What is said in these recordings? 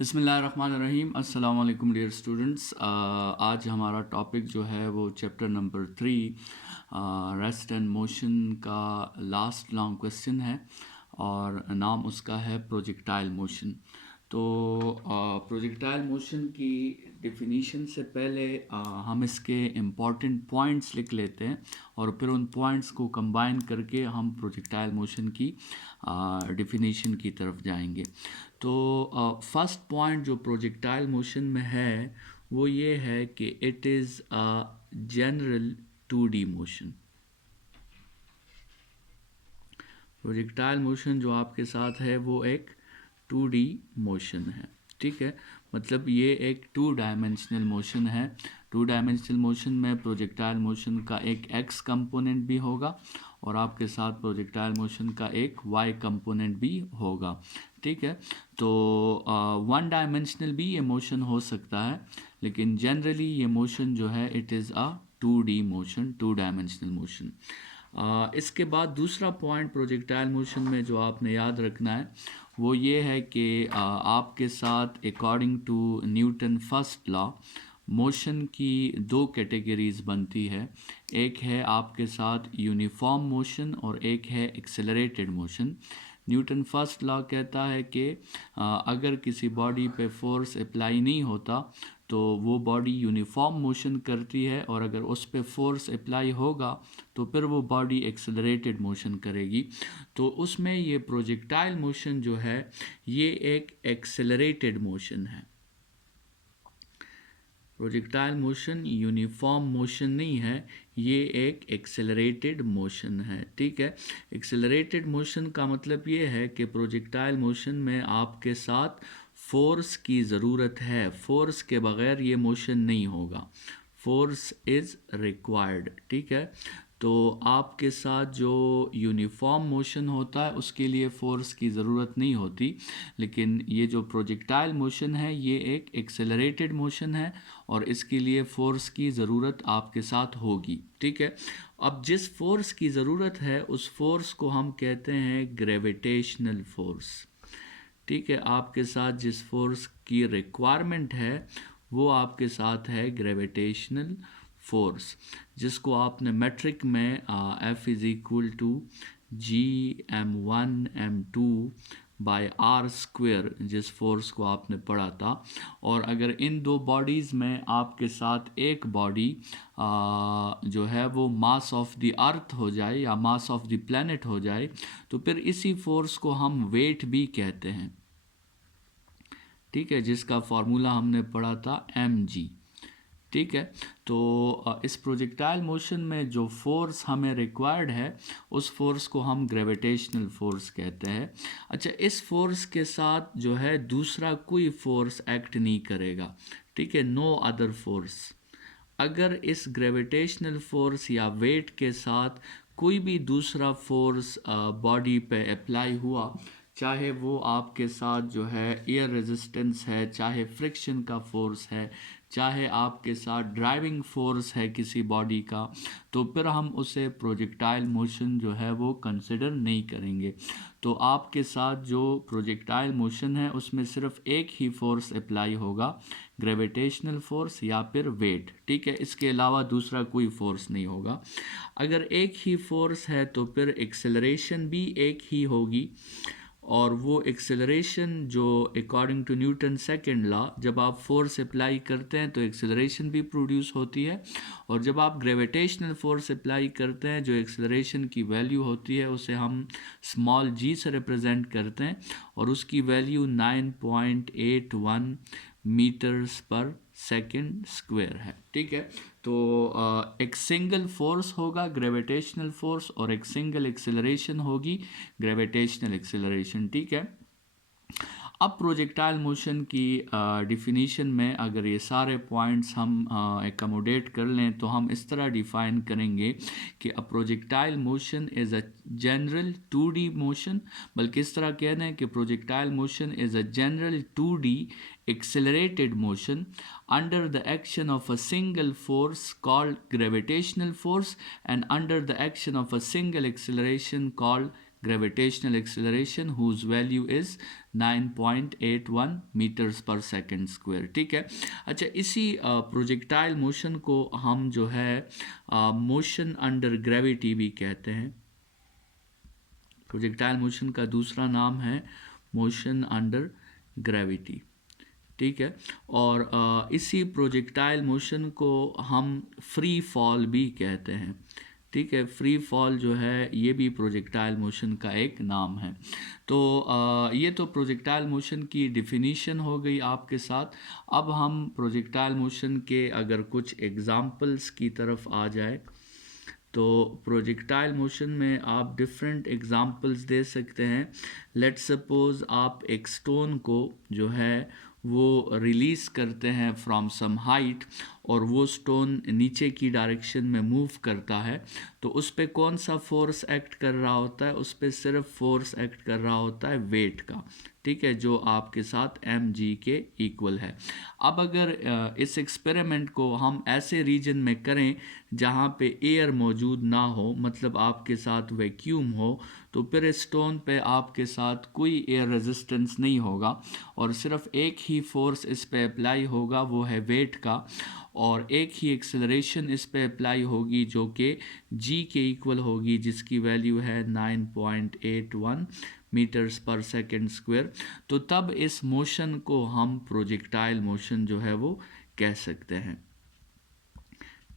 बिस्मिल्लाहिर्रहमानिर्रहीम। अस्सलाम वालेकुम डियर स्टूडेंट्स। आज हमारा टॉपिक जो है वो chapter number 3 rest and motion का लास्ट लॉन्ग क्वेश्चन है और नाम उसका है प्रोजेक्टाइल मोशन। तो प्रोजेक्टाइल मोशन की डेफिनीशन से पहले हम इसके इम्पॉर्टेंट पॉइंट्स लिख लेते हैं और फिर उन पॉइंट्स को कंबाइन करके हम प्रोजेक्टाइल मोशन की डेफिनीशन की तरफ जाएंगे। तो फर्स्ट पॉइंट जो प्रोजेक्टाइल मोशन में है वो ये है कि it is a general 2D motion. Projectile motion जो आपके साथ है वो एक 2D मोशन है, ठीक है। मतलब ये एक 2 डायमेंशनल मोशन है। 2 डायमेंशनल मोशन में प्रोजेक्टाइल मोशन का एक x कंपोनेंट भी होगा और आपके साथ प्रोजेक्टाइल मोशन का एक y कंपोनेंट भी होगा, ठीक है। तो 1 डायमेंशनल भी ये मोशन हो सकता है, लेकिन जनरली ये मोशन जो है it is a 2D motion, 2 dimensional motion. इसके बाद दूसरा पॉइंट प्रोजेक्टाइल मोशन में जो आपने याद रखना है वो ये है कि आपके साथ according to Newton first law motion की 2 कैटेगरीज बनती है। एक है आपके साथ यूनिफॉर्म मोशन और एक है accelerated motion. Newton first law कहता है कि अगर किसी बॉडी पे फोर्स अप्लाई नहीं होता तो वो बॉडी यूनिफॉर्म मोशन करती है, और अगर उस पे फोर्स अप्लाई होगा तो फिर वो बॉडी एक्सेलरेटेड मोशन करेगी। तो उसमें ये प्रोजेक्टाइल मोशन जो है ये एक एक्सेलरेटेड मोशन है। प्रोजेक्टाइल मोशन यूनिफॉर्म मोशन नहीं है, ये एक एक्सेलरेटेड मोशन है, ठीक है। एक्सेलरेटेड मोशन का मतलब ये है कि प्रोजेक्टाइल मोशन में आपके साथ फोर्स की ज़रूरत है, फोर्स के बगैर ये मोशन नहीं होगा, फोर्स इज़ रिक्वायर्ड, ठीक है। तो आपके साथ जो यूनिफॉर्म मोशन होता है उसके लिए फ़ोर्स की ज़रूरत नहीं होती, लेकिन ये जो प्रोजेक्टाइल मोशन है ये एक एक्सेलरेटेड मोशन है और इसके लिए फ़ोर्स की ज़रूरत आपके साथ होगी, ठीक है। अब जिस फोर्स की ज़रूरत है उस फोर्स को हम कहते हैं ग्रेविटेशनल फोर्स, ठीक है। आपके साथ जिस फोर्स की रिक्वायरमेंट है वो आपके साथ है ग्रेविटेशनल फोर्स, जिसको आपने मेट्रिक में F is equal to G m1 m2 by r square, जिस फोर्स को आपने पढ़ा था। और अगर इन दो बॉडीज़ में आपके साथ एक बॉडी जो है वो मास ऑफ द अर्थ हो जाए या मास ऑफ द प्लैनेट हो जाए तो फिर इसी फोर्स को हम वेट भी कहते हैं, ठीक है, जिसका फॉर्मूला हमने पढ़ा था mg, ठीक है। तो इस प्रोजेक्टाइल मोशन में जो फोर्स हमें रिक्वायर्ड है उस फोर्स को हम ग्रेविटेशनल फोर्स कहते हैं। अच्छा, इस फोर्स के साथ जो है दूसरा कोई फोर्स एक्ट नहीं करेगा, ठीक है, नो अदर फोर्स। अगर इस ग्रेविटेशनल फोर्स या वेट के साथ कोई भी दूसरा फोर्स बॉडी पे अप्लाई हुआ, चाहे वो आपके साथ जो है एयर रेजिस्टेंस है, चाहे फ्रिक्शन का फोर्स है, चाहे आपके साथ ड्राइविंग फोर्स है किसी बॉडी का, तो फिर हम उसे प्रोजेक्टाइल मोशन जो है वो कंसिडर नहीं करेंगे। तो आपके साथ जो प्रोजेक्टाइल मोशन है उसमें सिर्फ एक ही फोर्स अप्लाई होगा, ग्रेविटेशनल फोर्स या फिर वेट, ठीक है। इसके अलावा दूसरा कोई फोर्स नहीं होगा। अगर एक ही फोर्स है तो फिर एक्सेलरेशन भी एक ही होगी, और वो एक्सेलरेशन जो according to Newton second law जब आप फोर्स अप्लाई करते हैं तो एक्सेलरेशन भी प्रोड्यूस होती है, और जब आप ग्रेविटेशनल फोर्स अप्लाई करते हैं जो एक्सेलरेशन की वैल्यू होती है उसे हम स्मॉल जी से रिप्रेजेंट करते हैं और उसकी वैल्यू 9.81 मीटर्स पर सेकंड स्क्वायर है, ठीक है। तो एक सिंगल फोर्स होगा ग्रेविटेशनल फोर्स और एक सिंगल एक्सेलरेशन होगी ग्रेविटेशनल एक्सेलरेशन, ठीक है। अब प्रोजेक्टाइल मोशन की डिफिनीशन में अगर ये सारे पॉइंट्स हम एकोमोडेट कर लें तो हम इस तरह डिफ़ाइन करेंगे कि a projectile motion is a general 2D motion, बल्कि इस तरह कह दें कि projectile motion is a general 2D accelerated motion under the action of a single force called gravitational force and under the action of a single acceleration called gravitational acceleration whose value is 9.81 metres पर second square. ठीक है। अच्छा, इसी projectile motion को हम जो है motion under gravity भी कहते हैं। प्रोजेक्टाइल मोशन का दूसरा नाम है मोशन अंडर ग्रेविटी। ठीक है। और इसी प्रोजेक्टाइल मोशन को हम फ्री फॉल भी कहते हैं। ठीक है। फ्री फॉल जो है ये भी प्रोजेक्टाइल मोशन का एक नाम है। तो ये तो प्रोजेक्टाइल मोशन की डिफिनीशन हो गई आपके साथ। अब हम प्रोजेक्टाइल मोशन के अगर कुछ एग्जाम्पल्स की तरफ आ जाए तो प्रोजेक्टाइल मोशन में आप डिफरेंट एग्जाम्पल्स दे सकते हैं। लेट्स सपोज आप एक स्टोन को जो है वो रिलीज़ करते हैं फ्रॉम सम हाइट और वो स्टोन नीचे की डायरेक्शन में मूव करता है, तो उस पर कौन सा फोर्स एक्ट कर रहा होता है? उस पर सिर्फ फोर्स एक्ट कर रहा होता है वेट का। ठीक है, जो आपके साथ mg के इक्वल है। अब अगर इस एक्सपेरिमेंट को हम ऐसे रीजन में करें जहाँ पे एयर मौजूद ना हो, मतलब आपके साथ वैक्यूम हो, तो फिर स्टोन पे आपके साथ कोई एयर रेजिस्टेंस नहीं होगा और सिर्फ एक ही फोर्स इस पे अप्लाई होगा, वो है वेट का, और एक ही एक्सेलरेशन इस पे अप्लाई होगी जो कि g के इक्वल होगी, जिसकी वैल्यू है 9.81 मीटर्स पर सेकेंड स्क्वायर। तो तब इस मोशन को हम प्रोजेक्टाइल मोशन जो है वो कह सकते हैं।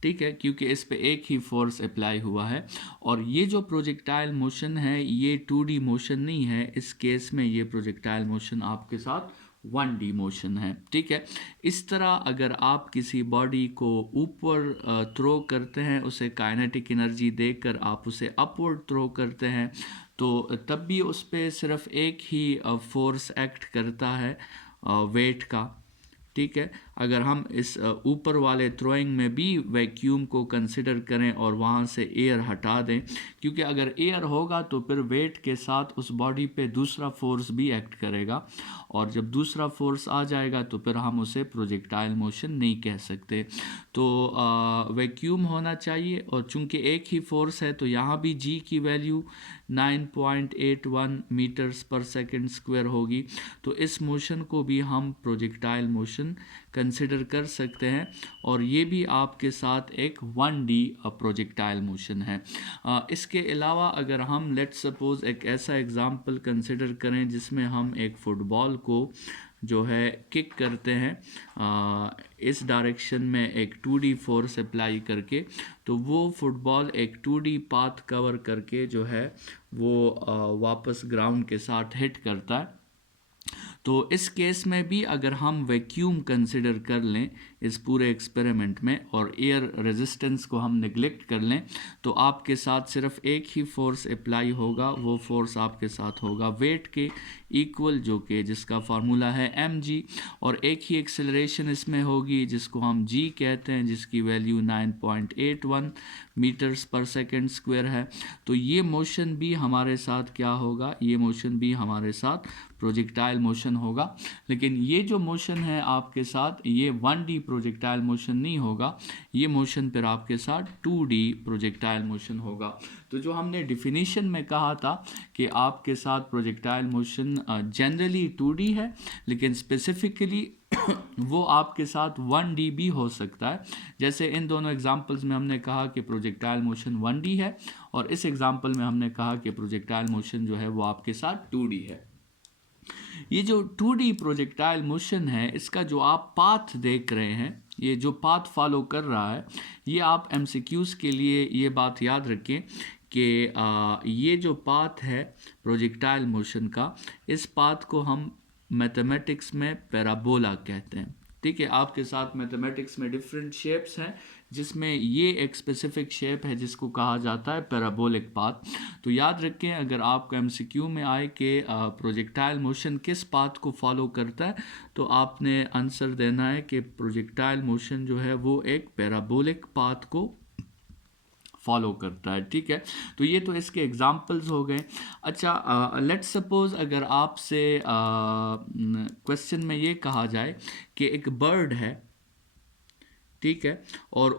ठीक है, क्योंकि इस पे एक ही फोर्स अप्लाई हुआ है। और ये जो प्रोजेक्टाइल मोशन है ये 2D मोशन नहीं है, इस केस में ये प्रोजेक्टाइल मोशन आपके साथ 1D मोशन है। ठीक है। इस तरह अगर आप किसी बॉडी को ऊपर थ्रो करते हैं, उसे काइनेटिक एनर्जी देकर आप उसे अपवर्ड थ्रो करते हैं, तो तब भी उस पर सिर्फ एक ही फोर्स एक्ट करता है वेट का। ठीक है। अगर हम इस ऊपर वाले थ्रोइंग में भी वैक्यूम को कंसिडर करें और वहाँ से एयर हटा दें, क्योंकि अगर एयर होगा तो फिर वेट के साथ उस बॉडी पे दूसरा फोर्स भी एक्ट करेगा, और जब दूसरा फोर्स आ जाएगा तो फिर हम उसे प्रोजेक्टाइल मोशन नहीं कह सकते। तो वैक्यूम होना चाहिए, और चूंकि एक ही फोर्स है तो यहाँ भी g की वैल्यू 9.81 मीटर्स पर सेकेंड स्क्वायर होगी। तो इस मोशन को भी हम प्रोजेक्टाइल मोशन कंसिडर कर सकते हैं, और ये भी आपके साथ एक 1D प्रोजेक्टाइल मोशन है। इसके अलावा अगर हम लेट्स सपोज एक ऐसा एग्जांपल कंसिडर करें जिसमें हम एक फुटबॉल को जो है किक करते हैं इस डायरेक्शन में एक 2D फोर्स अप्लाई करके, तो वो फुटबॉल एक 2D पाथ कवर करके जो है वो वापस ग्राउंड के साथ हिट करता है। तो इस केस में भी अगर हम वैक्यूम कंसिडर कर लें इस पूरे एक्सपेरिमेंट में और एयर रेजिस्टेंस को हम निगलेक्ट कर लें, तो आपके साथ सिर्फ एक ही फोर्स अप्लाई होगा, वो फोर्स आपके साथ होगा वेट के इक्वल, जो कि जिसका फार्मूला है mg, और एक ही एक्सेलरेशन इसमें होगी जिसको हम g कहते हैं, जिसकी वैल्यू 9.81 मीटर्स पर सेकेंड स्क्वायर है। तो ये मोशन भी हमारे साथ क्या होगा? ये मोशन भी हमारे साथ प्रोजेक्टाइल मोशन होगा। लेकिन ये जो मोशन है आपके साथ ये 1D प्रोजेक्टाइल मोशन नहीं होगा, ये मोशन फिर आपके साथ 2D प्रोजेक्टाइल मोशन होगा। तो जो हमने डिफिनीशन में कहा था कि आपके साथ प्रोजेक्टाइल मोशन जनरली 2D है, लेकिन स्पेसिफिकली वो आपके साथ 1D भी हो सकता है। जैसे इन दोनों एग्जांपल्स में हमने कहा कि प्रोजेक्टाइल मोशन 1D है, और इस एग्जांपल में हमने कहा कि प्रोजेक्टाइल मोशन जो है वो आपके साथ 2D है। ये जो 2D प्रोजेक्टाइल मोशन है, इसका जो आप पाथ देख रहे हैं, ये जो पाथ फॉलो कर रहा है, ये आप MCQs के लिए ये बात याद रखें कि ये जो पाथ है प्रोजेक्टाइल मोशन का, इस पाथ को हम मैथमेटिक्स में पैराबोला कहते हैं। ठीक है, आपके साथ मैथमेटिक्स में डिफरेंट शेप्स हैं, जिसमें ये एक स्पेसिफिक शेप है जिसको कहा जाता है पैराबोलिक पाथ। तो याद रखें, अगर आपको MCQ में आए कि प्रोजेक्टाइल मोशन किस पाथ को फॉलो करता है, तो आपने आंसर देना है कि प्रोजेक्टाइल मोशन जो है वो एक पैराबोलिक पाथ को फॉलो करता है। ठीक है, तो ये तो इसके एग्जाम्पल्स हो गए। अच्छा, लेट्स सपोज अगर आपसे क्वेश्चन में ये कहा जाए कि एक बर्ड है, ठीक है, और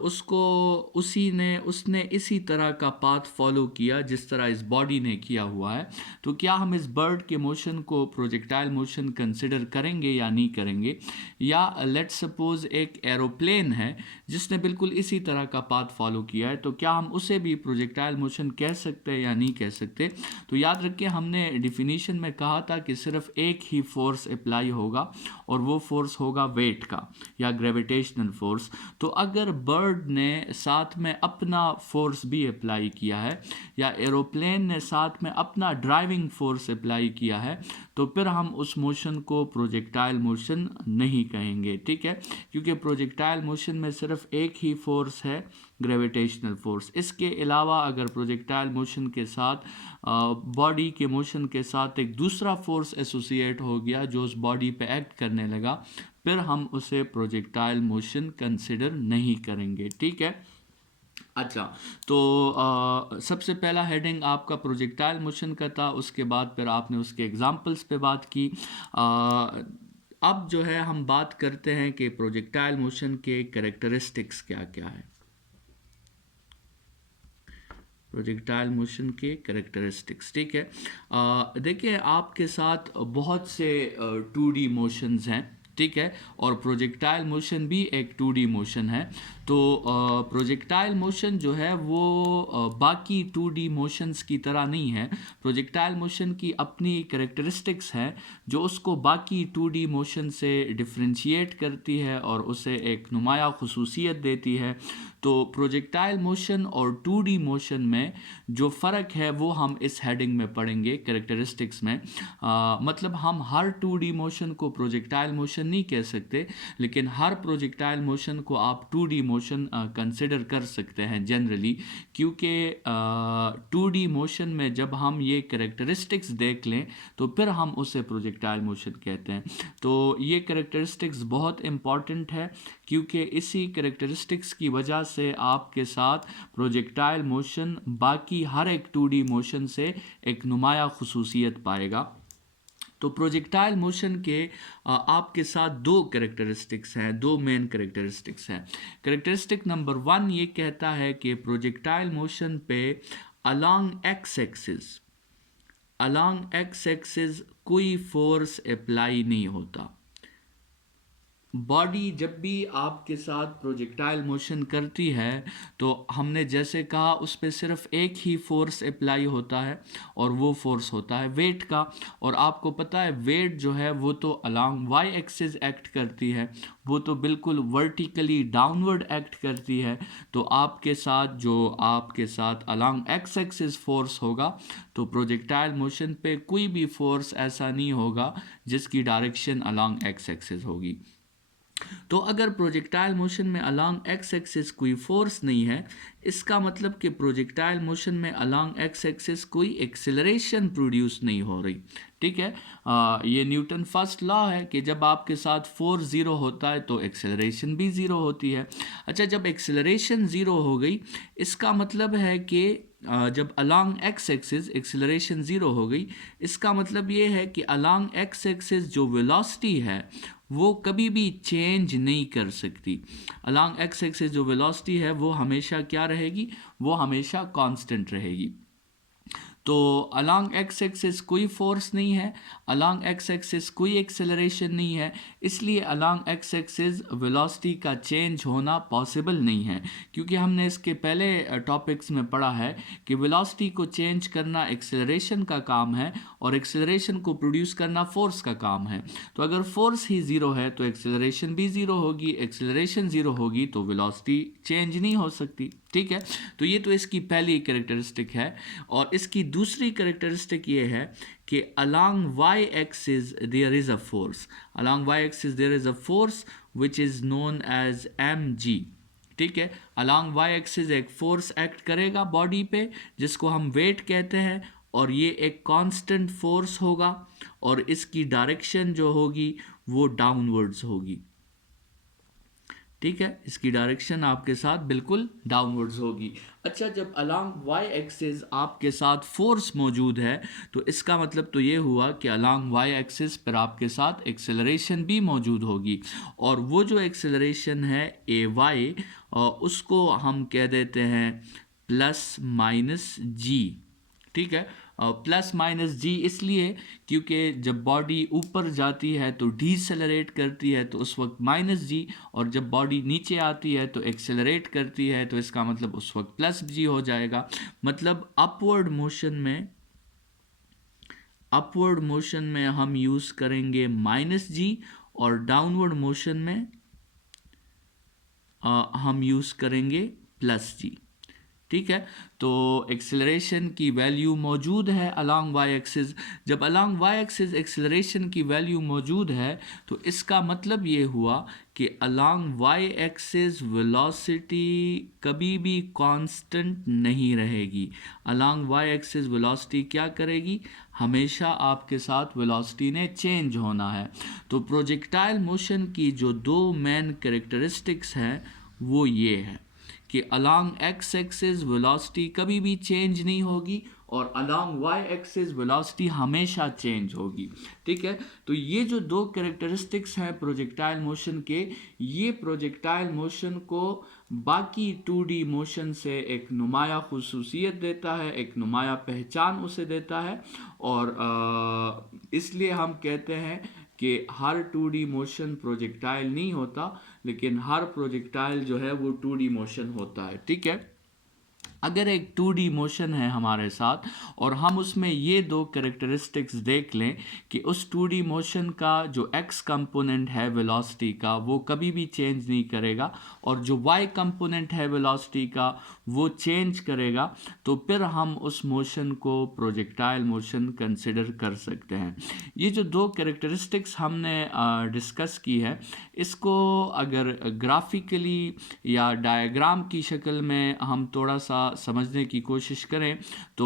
उसने इसी तरह का पाथ फॉलो किया जिस तरह इस बॉडी ने किया हुआ है। तो क्या हम इस बर्ड के मोशन को प्रोजेक्टाइल मोशन कंसिडर करेंगे या नहीं करेंगे? या लेट्स सपोज एक एरोप्लेन है जिसने बिल्कुल इसी तरह का पाथ फॉलो किया है, तो क्या हम उसे भी प्रोजेक्टाइल मोशन कह सकते हैं या नहीं कह सकते? तो याद रखिए, हमने डिफिनीशन में कहा था कि सिर्फ एक ही फोर्स अप्लाई होगा और वो फोर्स होगा वेट का या ग्रेविटेशनल फोर्स। तो अगर बर्ड ने साथ में अपना फोर्स भी अप्लाई किया है या एरोप्लेन ने साथ में अपना ड्राइविंग फोर्स अप्लाई किया है, तो फिर हम उस मोशन को प्रोजेक्टाइल मोशन नहीं कहेंगे। ठीक है, क्योंकि प्रोजेक्टाइल मोशन में सिर्फ एक ही फोर्स है, ग्रेविटेशनल फोर्स। इसके अलावा अगर प्रोजेक्टाइल मोशन के साथ बॉडी के मोशन के साथ एक दूसरा फोर्स एसोसिएट हो गया जो उस बॉडी पे एक्ट करने लगा, फिर हम उसे प्रोजेक्टाइल मोशन कंसिडर नहीं करेंगे। ठीक है, अच्छा, तो सबसे पहला हेडिंग आपका प्रोजेक्टाइल मोशन का था, उसके बाद फिर आपने उसके एग्जांपल्स पे बात की। अब जो है हम बात करते हैं कि प्रोजेक्टाइल मोशन के कैरेक्टरिस्टिक्स क्या क्या है। प्रोजेक्टाइल मोशन के कैरेक्टरिस्टिक्स, ठीक है। देखिए, आपके साथ बहुत से 2D मोशंस हैं, ठीक है, और प्रोजेक्टाइल मोशन भी एक 2D मोशन है। तो प्रोजेक्टाइल मोशन जो है वो बाकी 2D मोशंस की तरह नहीं है। प्रोजेक्टाइल मोशन की अपनी कैरेक्टरिस्टिक्स है जो उसको बाकी 2D मोशन से डिफ्रेंशिएट करती है और उसे एक नुमाया खुसूसियत देती है। तो प्रोजेक्टाइल मोशन और 2D मोशन में जो फ़र्क है वो हम इस हेडिंग में पढ़ेंगे कैरेक्टरिस्टिक्स में। मतलब हम हर 2D मोशन को प्रोजेक्टाइल मोशन नहीं कह सकते, लेकिन हर प्रोजेक्टाइल मोशन को आप 2D मोशन कंसिडर कर सकते हैं जनरली, क्योंकि 2D मोशन में जब हम ये कैरेक्टरिस्टिक्स देख लें तो फिर हम उसे प्रोजेक्टाइल मोशन कहते हैं। तो ये कैरेक्टरिस्टिक्स बहुत इम्पॉर्टेंट है, क्योंकि इसी कैरेक्टरिस्टिक्स की वजह से आपके साथ प्रोजेक्टाइल मोशन बाकी हर एक 2D मोशन से एक नुमाया खुसूसियत पाएगा। तो प्रोजेक्टाइल मोशन के आपके साथ दो कैरेक्टरिस्टिक्स हैं, दो मेन कैरेक्टरिस्टिक्स हैं। कैरेक्टरिस्टिक नंबर 1 ये कहता है कि प्रोजेक्टाइल मोशन पे अलोंग एक्स एक्सिस कोई फोर्स अप्लाई नहीं होता। बॉडी जब भी आपके साथ प्रोजेक्टाइल मोशन करती है तो हमने जैसे कहा उस पर सिर्फ एक ही फोर्स अप्लाई होता है और वो फोर्स होता है वेट का। और आपको पता है वेट जो है वो तो अलोंग वाई एक्सिस एक्ट करती है, वो तो बिल्कुल वर्टिकली डाउनवर्ड एक्ट करती है। तो आपके साथ अलोंग एक्स एक्सिस फोर्स होगा, तो प्रोजेक्टाइल मोशन पे कोई भी फोर्स ऐसा नहीं होगा जिसकी डायरेक्शन अलोंग एक्स एक्सिस होगी। तो अगर प्रोजेक्टाइल मोशन में अलोंग एक्स एक्सिस कोई फोर्स नहीं है, इसका मतलब कि प्रोजेक्टाइल मोशन में अलोंग एक्स एक्सिस कोई एक्सेलरेशन प्रोड्यूस नहीं हो रही। ठीक है, ये न्यूटन फर्स्ट लॉ है कि जब आपके साथ फोर्स ज़ीरो होता है तो एक्सेलरेशन भी ज़ीरो होती है। अच्छा, जब एक्सेलरेशन ज़ीरो हो गई, इसका मतलब है कि जब along x axis acceleration zero हो गई, इसका मतलब ये है कि अलोंग एक्स एक्सिस जो वेलोसिटी है वो कभी भी चेंज नहीं कर सकती। अलोंग एक्स एक्सिस जो वेलोसिटी है वो हमेशा क्या रहेगी, वो हमेशा कांस्टेंट रहेगी। तो अलोंग एक्स एक्सिस कोई फोर्स नहीं है, अलोंग एक्स एक्सिस कोई एक्सेलरेशन नहीं है, इसलिए अलोंग एक्स एक्सिस वेलोसिटी का चेंज होना पॉसिबल नहीं है। क्योंकि हमने इसके पहले टॉपिक्स में पढ़ा है कि वेलोसिटी को चेंज करना एक्सेलरेशन का काम है और एक्सेलरेशन को प्रोड्यूस करना फोर्स का काम है। तो अगर फोर्स ही ज़ीरो है तो एक्सेलरेशन भी ज़ीरो होगी, एक्सेलरेशन ज़ीरो होगी तो वेलोसिटी चेंज नहीं हो सकती। ठीक है, तो ये तो इसकी पहली कैरेक्टरिस्टिक है। और इसकी दूसरी कैरेक्टरिस्टिक ये है कि along y axis there is a force, along y axis there is a force which is known as mg। ठीक है, along y axis एक फोर्स एक्ट करेगा बॉडी पे जिसको हम वेट कहते हैं, और ये एक कांस्टेंट फोर्स होगा और इसकी डायरेक्शन जो होगी वो डाउनवर्ड्स होगी। ठीक है, इसकी डायरेक्शन आपके साथ बिल्कुल डाउनवर्ड्स होगी। अच्छा, जब अलॉन्ग वाई एक्सिस आपके साथ फोर्स मौजूद है तो इसका मतलब तो ये हुआ कि अलॉन्ग वाई एक्सिस पर आपके साथ एक्सेलरेशन भी मौजूद होगी, और वो जो एक्सेलरेशन है ए वाई, उसको हम कह देते हैं प्लस माइनस जी। ठीक है, प्लस माइनस जी इसलिए क्योंकि जब बॉडी ऊपर जाती है तो डीसेलरेट करती है तो उस वक्त माइनस जी, और जब बॉडी नीचे आती है तो एक्सेलरेट करती है तो इसका मतलब उस वक्त प्लस जी हो जाएगा। मतलब अपवर्ड मोशन में हम यूज़ करेंगे माइनस जी, और डाउनवर्ड मोशन में हम यूज़ करेंगे प्लस जी। ठीक है, तो एक्सेलरेशन की वैल्यू मौजूद है अलॉन्ग वाई एक्सिस। जब अलॉन्ग वाई एक्सिस एक्सेलरेशन की वैल्यू मौजूद है तो इसका मतलब ये हुआ कि अलॉन्ग वाई एक्सिस वेलोसिटी कभी भी कांस्टेंट नहीं रहेगी। अलॉन्ग वाई एक्सिस वेलोसिटी क्या करेगी, हमेशा आपके साथ वेलोसिटी ने चेंज होना है। तो प्रोजेक्टाइल मोशन की जो दो मेन कैरेक्टरिस्टिक्स हैं वो ये है कि अलॉन्ग एक्स एक्सिस वेलोसिटी कभी भी चेंज नहीं होगी, और अलॉन्ग वाई एक्सिस वेलोसिटी हमेशा चेंज होगी। ठीक है, तो ये जो दो कैरेक्टरिस्टिक्स हैं प्रोजेक्टाइल मोशन के, ये प्रोजेक्टाइल मोशन को बाकी 2D मोशन से एक नुमाया खुसूसियत देता है, एक नुमाया पहचान उसे देता है। और इसलिए हम कहते हैं कि हर 2D मोशन प्रोजेक्टाइल नहीं होता, लेकिन हर प्रोजेक्टाइल जो है वो 2D मोशन होता है। ठीक है, अगर एक 2D मोशन है हमारे साथ और हम उसमें ये दो कैरेक्टरिस्टिक्स देख लें कि उस 2D मोशन का जो x कंपोनेंट है वेलोसिटी का वो कभी भी चेंज नहीं करेगा, और जो y कंपोनेंट है वेलोसिटी का वो चेंज करेगा, तो फिर हम उस मोशन को प्रोजेक्टाइल मोशन कंसिडर कर सकते हैं। ये जो दो कैरेक्टरिस्टिक्स हमने डिस्कस की है, इसको अगर ग्राफिकली या डायग्राम की शक्ल में हम थोड़ा सा समझने की कोशिश करें तो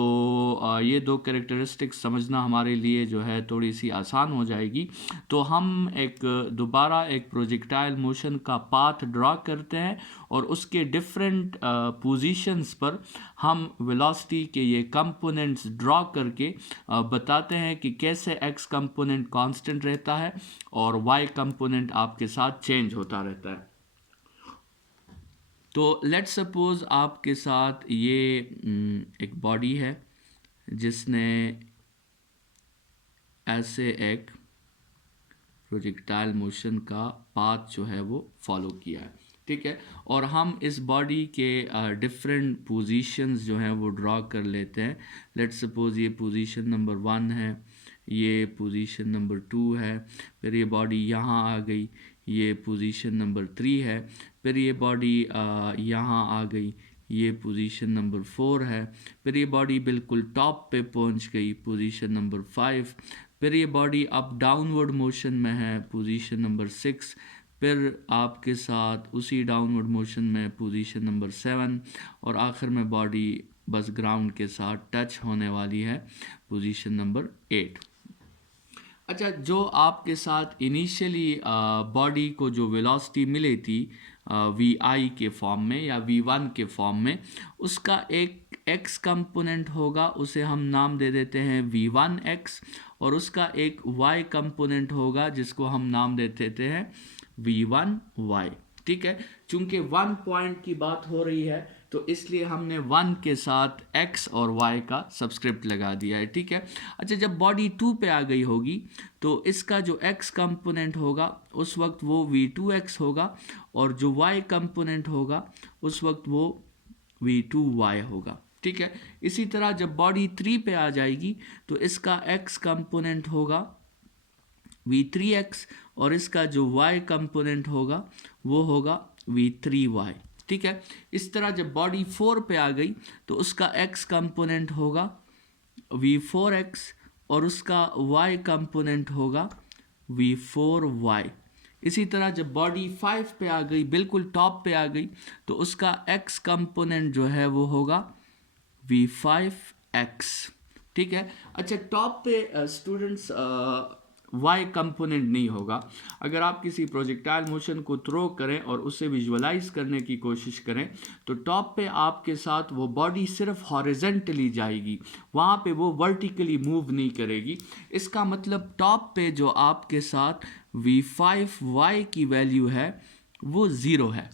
ये दो कैरेक्टरिस्टिक्स समझना हमारे लिए जो है थोड़ी सी आसान हो जाएगी। तो हम दोबारा एक प्रोजेक्टाइल मोशन का पाथ ड्रॉ करते हैं, और उसके डिफरेंट पोजीशंस पर हम वेलोसिटी के ये कंपोनेंट्स ड्रॉ करके बताते हैं कि कैसे एक्स कंपोनेंट कांस्टेंट रहता है और वाई कंपोनेंट आपके साथ चेंज होता रहता है। तो लेट्स सपोज आपके साथ ये एक बॉडी है जिसने ऐसे एक प्रोजेक्टाइल मोशन का पाथ जो है वो फॉलो किया है। ठीक है, और हम इस बॉडी के डिफरेंट पोजीशंस जो हैं वो ड्रॉ कर लेते हैं। लेट्स सपोज ये पोजीशन नंबर 1 है, ये पोजीशन नंबर 2 है, फिर ये बॉडी यहाँ आ गई, ये पोजीशन नंबर 3 है, फिर ये बॉडी यहाँ आ गई, ये पोजीशन नंबर 4 है, फिर ये बॉडी बिल्कुल टॉप पे पहुंच गई, पोजीशन नंबर 5, फिर ये बॉडी अप डाउनवर्ड मोशन में है, पोजीशन नंबर 6, फिर आपके साथ उसी डाउनवर्ड मोशन में पोजीशन नंबर 7, और आखिर में बॉडी बस ग्राउंड के साथ टच होने वाली है, पोजीशन नंबर 8। अच्छा, जो आपके साथ इनिशियली बॉडी को जो वेलोसिटी मिली थी वी आई के फॉर्म में या v1 के फॉर्म में, उसका एक x कंपोनेंट होगा, उसे हम नाम दे देते हैं v1x, और उसका एक y कंपोनेंट होगा जिसको हम नाम दे देते हैं v1y। ठीक है, चूंकि 1 पॉइंट की बात हो रही है तो इसलिए हमने 1 के साथ x और y का सबस्क्रिप्ट लगा दिया है। ठीक है, अच्छा, जब बॉडी 2 पे आ गई होगी तो इसका जो x कंपोनेंट होगा उस वक्त वो v2x होगा, और जो y कंपोनेंट होगा उस वक्त वो v2y होगा। ठीक है, इसी तरह जब बॉडी 3 पे आ जाएगी तो इसका x कंपोनेंट होगा v3x, और इसका जो y कंपोनेंट होगा वो होगा v3y। ठीक है, इस तरह जब बॉडी 4 पे आ गई तो उसका x कंपोनेंट होगा v4x, और उसका y कंपोनेंट होगा v4y। इसी तरह जब बॉडी 5 पे आ गई, बिल्कुल टॉप पे आ गई, तो उसका x कंपोनेंट जो है वो होगा v5x। ठीक है, अच्छा, टॉप पे स्टूडेंट्स वाई कंपोनेंट नहीं होगा। अगर आप किसी प्रोजेक्टाइल मोशन को थ्रो करें और उसे विजुअलाइज करने की कोशिश करें तो टॉप पे आपके साथ वो बॉडी सिर्फ हॉरिजेंटली जाएगी, वहाँ पे वो वर्टिकली मूव नहीं करेगी। इसका मतलब टॉप पे जो आपके साथ v5y की वैल्यू है वो 0 है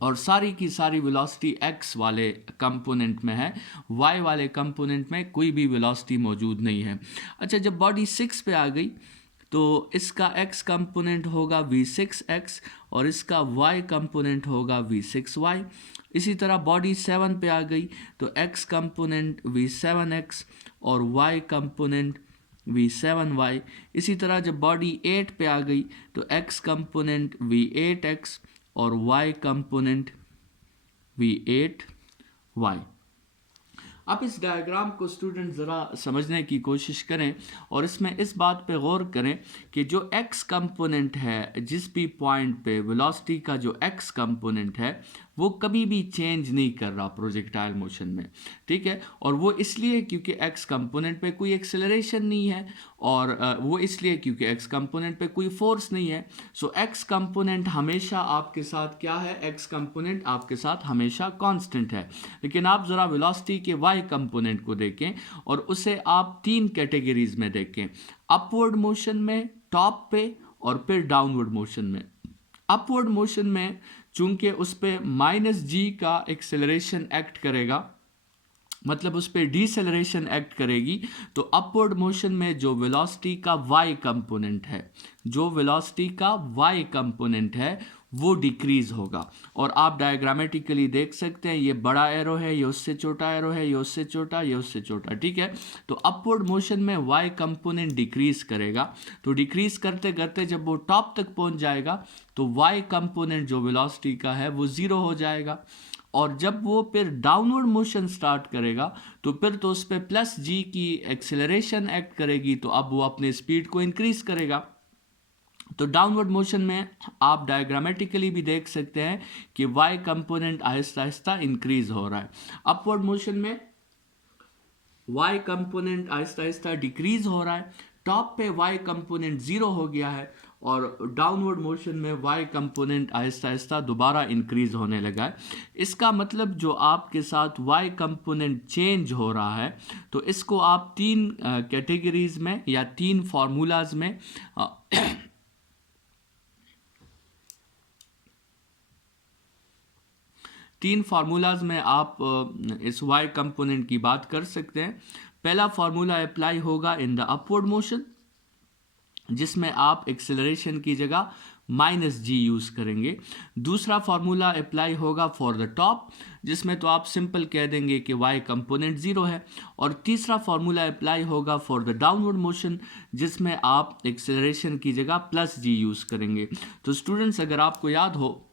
और सारी की सारी वेलोसिटी x वाले कंपोनेंट में है, y वाले कंपोनेंट में कोई भी वेलोसिटी मौजूद नहीं है। अच्छा, जब बॉडी 6 पे आ गई तो इसका x कंपोनेंट होगा v6x और इसका y कंपोनेंट होगा v6y। इसी तरह बॉडी 7 पे आ गई तो x कंपोनेंट v7x और y कंपोनेंट v7y। इसी तरह जब बॉडी 8 पे आ गई तो x कंपोनेंट v8x और y कंपोनेंट v8y। आप इस डायग्राम को स्टूडेंट ज़रा समझने की कोशिश करें और इसमें इस बात पे गौर करें कि जो x कंपोनेंट है, जिस भी पॉइंट पे वेलोसिटी का जो x कंपोनेंट है वो कभी भी चेंज नहीं कर रहा प्रोजेक्टाइल मोशन में, ठीक है। और वो इसलिए क्योंकि x कंपोनेंट पे कोई एक्सेलरेशन नहीं है और वो इसलिए क्योंकि x कंपोनेंट पे कोई फोर्स नहीं है। सो x कंपोनेंट हमेशा आपके साथ क्या है, x कंपोनेंट आपके साथ हमेशा कांस्टेंट है। लेकिन आप ज़रा वेलोसिटी के y कंपोनेंट को देखें और उसे आप 3 कैटेगरीज में देखें, अपवर्ड मोशन में, टॉप पे और फिर डाउनवर्ड मोशन में। अपवर्ड मोशन में चूंकि उस पर -g का एक्सेलरेशन एक्ट करेगा, मतलब उस पर डिसेलरेशन एक्ट करेगी, तो अपवर्ड मोशन में जो वेलोसिटी का y कंपोनेंट है, जो वेलोसिटी का y कंपोनेंट है वो डिक्रीज होगा। और आप डायग्रामेटिकली देख सकते हैं ये बड़ा एरो है, ये उससे छोटा एरो है, ये उससे छोटा, ये उससे छोटा, ठीक है। तो अपवर्ड मोशन में y कंपोनेंट डिक्रीज करेगा, तो डिक्रीज करते करते जब वो टॉप तक पहुंच जाएगा तो y कंपोनेंट जो वेलोसिटी का है वो 0 हो जाएगा। और जब वो फिर डाउनवर्ड मोशन स्टार्ट करेगा तो फिर तो उस पर +g की एक्सेलरेशन एक्ट करेगी, तो अब वो अपने स्पीड को इंक्रीज करेगा। तो डाउनवर्ड मोशन में आप डायग्रामेटिकली भी देख सकते हैं कि y component Aahista Aahista increase हो रहा है। अपवर्ड मोशन में y component Aahista Aahista decrease हो रहा है, टॉप पे y कंपोनेंट 0 हो गया है और डाउनवर्ड मोशन में y कंपोनेंट आहिस्ता आहिस्ता दोबारा इंक्रीज होने लगा है। इसका मतलब जो आपके साथ y कंपोनेंट चेंज हो रहा है तो इसको आप 3 कैटेगरीज में या 3 फार्मूलाज में तीन फार्मूलाज में आप इस y कंपोनेंट की बात कर सकते हैं। पहला फार्मूला अप्लाई होगा इन द अपवर्ड मोशन, जिसमें आप एक्सेलरेशन की जगह -g यूज़ करेंगे। दूसरा फार्मूला अप्लाई होगा फॉर द टॉप, जिसमें तो आप सिंपल कह देंगे कि y कंपोनेंट 0 है। और तीसरा फार्मूला अप्लाई होगा फॉर द डाउनवर्ड मोशन, जिसमें आप एक्सेलरेशन की जगह +g यूज़ करेंगे। तो स्टूडेंट्स, अगर आपको याद हो,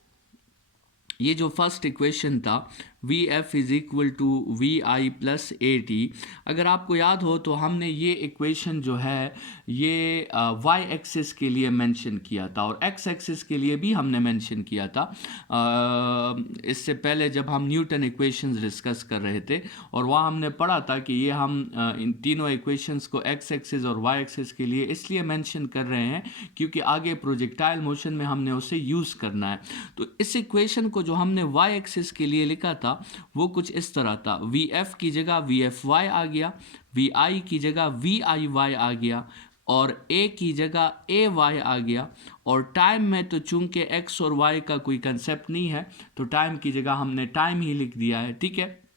ये जो फर्स्ट इक्वेशन था Vf is equal to Vi plus AT, अगर आपको याद हो तो हमने ये इक्वेशन जो है ये y एक्सिस के लिए मेंशन किया था और x एक्सिस के लिए भी हमने मेंशन किया था इससे पहले जब हम न्यूटन इक्वेशंस डिस्कस कर रहे थे। और वहाँ हमने पढ़ा था कि ये हम इन तीनों इक्वेशंस को x एक्सिस और y एक्सिस के लिए इसलिए मेंशन कर रहे हैं क्योंकि आगे प्रोजेक्टाइल मोशन में हमने उसे यूज़ करना है। तो इस इक्वेशन को जो हमने y एक्सिस के लिए लिखा था वो कुछ इस तरह था, Vf की जगह Vfy आ गया, Vi की जगह Viy आ गया और A की जगह Ay आ गया। और टाइम में तो चूंकि x और y का कोई कंसेप्ट नहीं है तो टाइम की जगह हमने टाइम ही लिख दिया है, ठीक है।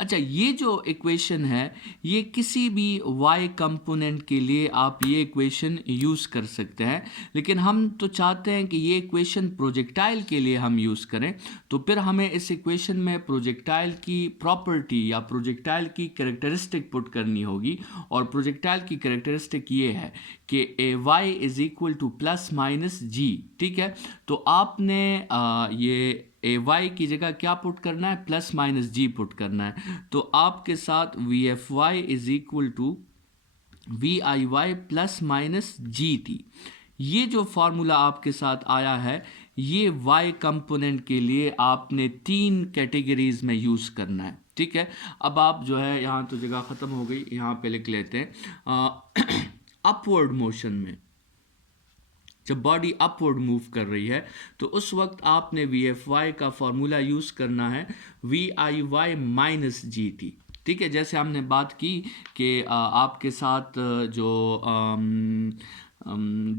अच्छा, ये जो इक्वेशन है ये किसी भी y कंपोनेंट के लिए आप ये इक्वेशन यूज़ कर सकते हैं, लेकिन हम तो चाहते हैं कि ये इक्वेशन प्रोजेक्टाइल के लिए हम यूज़ करें। तो फिर हमें इस इक्वेशन में प्रोजेक्टाइल की प्रॉपर्टी या प्रोजेक्टाइल की कैरेक्टरिस्टिक पुट करनी होगी। और प्रोजेक्टाइल की कैरेक्टरिस्टिक ये है कि Ay is equal to +-g, ठीक है। तो आपने ये Ay की जगह क्या पुट करना है, +-g पुट करना है। तो आपके साथ Vfy is equal to Viy +-gt, ये जो फार्मूला आपके साथ आया है ये y कंपोनेंट के लिए आपने 3 कैटेगरीज में यूज़ करना है, ठीक है। अब आप जो है यहाँ तो जगह ख़त्म हो गई, यहाँ पे लिख लेते हैं अपवर्ड मोशन में, जब बॉडी अपवर्ड मूव कर रही है, तो उस वक्त आपने वी एफ वाई का फॉर्मूला यूज़ करना है v i y minus g t. ठीक है, जैसे हमने बात की कि आपके साथ जो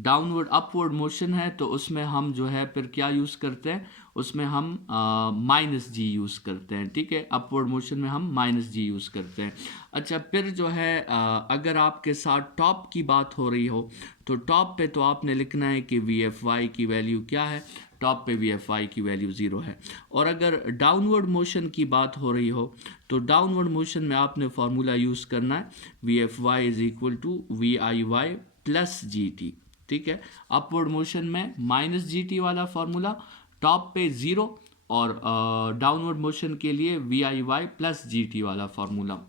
डाउनवर्ड अपवर्ड मोशन है, तो उसमें हम जो है फिर क्या यूज़ करते हैं, उसमें हम माइनस जी यूज़ करते हैं। ठीक है, अपवर्ड मोशन में हम माइनस जी यूज़ करते हैं। अच्छा, फिर जो है अगर आपके साथ टॉप की बात हो रही हो, तो टॉप पे तो आपने लिखना है कि वी एफ वाई की वैल्यू क्या है, टॉप पे वी एफ वाई की वैल्यू 0 है। और अगर डाउनवर्ड मोशन की बात हो रही हो, तो डाउनवर्ड मोशन में आपने फार्मूला यूज़ करना है v f y is equal to v i y plus g t. ठीक है, अपवर्ड मोशन में माइनस जी टी वाला फार्मूला, टॉप पे 0, और डाउनवर्ड मोशन के लिए v i y plus g t वाला फार्मूला।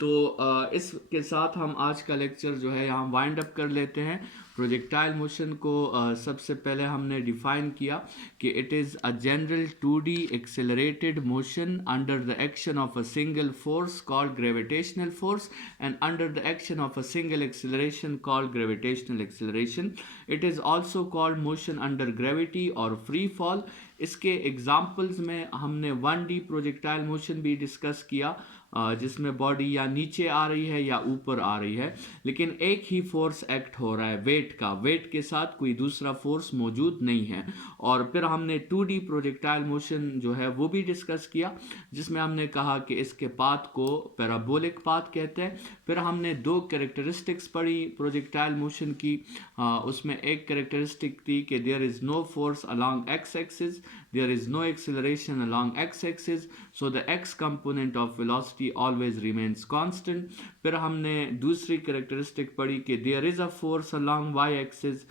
तो इसके साथ हम आज का लेक्चर जो है यहाँ वाइंड अप कर लेते हैं। प्रोजेक्टाइल मोशन को सबसे पहले हमने डिफाइन किया कि it is a general 2D accelerated motion under the action of a single force called gravitational force and under the action of a single acceleration called gravitational acceleration. It is also called motion under gravity और free fall. इसके examples में हमने 1D projectile motion भी discuss किया, जिसमें body या नीचे आ रही है या ऊपर आ रही है, लेकिन एक ही फोर्स एक्ट हो रहा है, वेट का, वेट के साथ कोई दूसरा फोर्स मौजूद नहीं है। और फिर हमने 2D प्रोजेक्टाइल मोशन जो है वो भी डिस्कस किया, जिसमें हमने कहा कि इसके पाथ को पैराबोलिक पाथ कहते हैं। फिर हमने 2 कैरेक्टरिस्टिक्स पढ़ी प्रोजेक्टाइल मोशन की। उसमें एक कैरेक्टरिस्टिक थी कि there is no force along x axis, there is no acceleration along x-axis, so the x component of velocity always remains constant. फिर हमने दूसरी characteristic पढ़ी कि there is a force along y-axis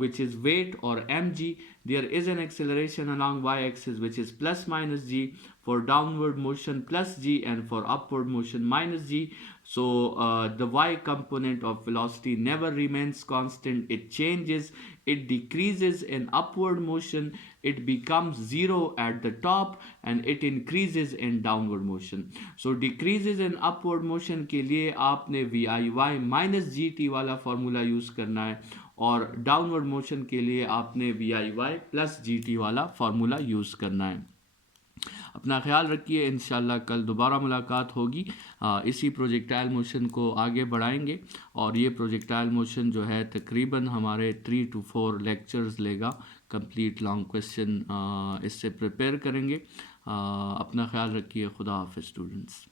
which is weight or mg, there is an acceleration along y-axis which is plus minus g, for downward motion plus g and for upward motion minus g. So the y component of velocity never remains constant, it changes, it decreases in upward motion, it becomes 0 at the top and it increases in downward motion. So decreases in upward motion के लिए आपने v i y minus g t वाला formula use करना है, और downward motion के लिए आपने v i y plus g t वाला फार्मूला यूज़ करना है। अपना ख्याल रखिए, इंशाल्लाह कल दोबारा मुलाकात होगी। इसी प्रोजेक्टाइल मोशन को आगे बढ़ाएंगे, और ये प्रोजेक्टाइल मोशन जो है तकरीबन हमारे 3 to 4 लेक्चर्स लेगा। कंप्लीट लॉन्ग क्वेश्चन इससे प्रिपेयर करेंगे। अपना ख्याल रखिए। खुदा हाफिज़ स्टूडेंट्स।